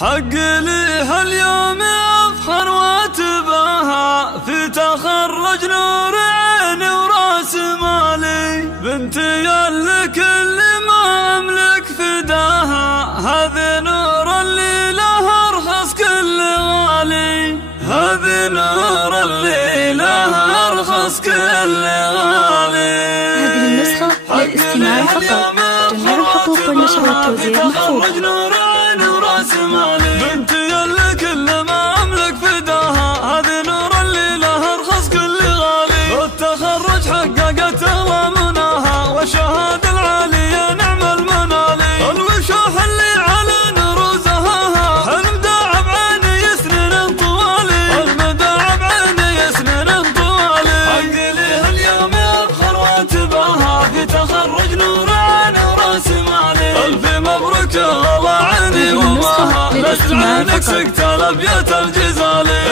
حق لي هاليوم افخر واتباهى في تخرج نور عيني وراس مالي، بنتي اللي كل ما املك فداها، هذه نور اللي لها ارخص كل غالي، هذه نور اللي لها ارخص كل غالي. هذه النسخة للاستماع فقط. جميع الحقوق والنشر والتوزيع محفوظة. بنتي اللي كل ما املك فداها، هذه نور اللي لها ارخص كل غالي، بالتخرج حققت الله مناها، والشهاده العاليه نعم المنالي، الوشوح اللي على نروزها، حلم داعب عيني سنين طوالي، المداعب عيني سنين طوالي، حق لي اليوم افخر واتباها في تخرج نور عين وراس مالي، الف مبروك يا الله عيني وماها، بس عينك سقت الابيات الجزالي،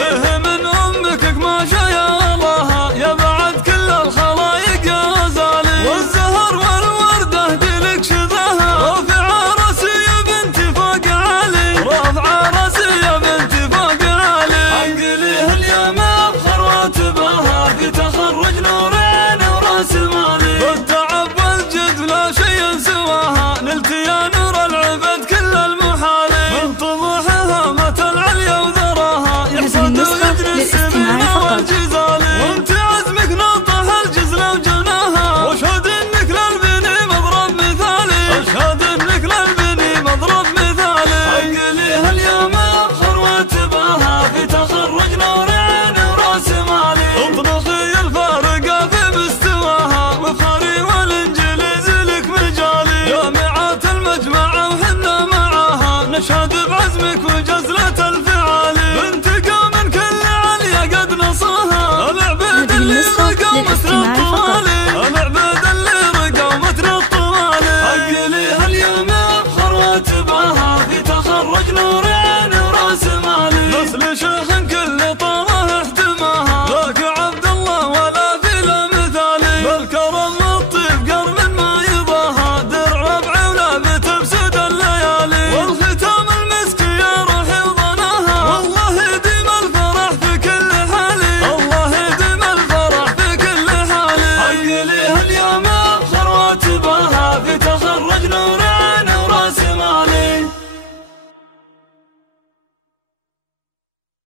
من امك قماشه يا الله يا بعد كل الخلايق يا غزالي، والزهر والورده دلك شذاها، رافع راسي يا بنتي فوق عالي، رافع راسي يا بنتي فوق عالي، حق لي اليوم افخر واتباها في تخرج نور عين وراس مالي، بالتعب والجد لا شيء سواها، نلت يا نور العبد كل المحالي، من طموحها مت العليا وذراها، يحصد ويجري السنين والجزالي، وانت عزمك نطح الجزل وجناها، واشهد انك للبني مضرب مثالي، اشهد انك للبني مضرب مثالي، حق لي اليوم افخر واتباها في تخرج نور عين وراس مالي، اطنخي الفارقه في مستواها، وفخري والانجليز لك مجالي، جامعات المجمع وحنا معاها، نشهد بعزمك وجزلة الفعالي، بنت قوم كل عليا قد نصاها، العبيد اللي قام سنة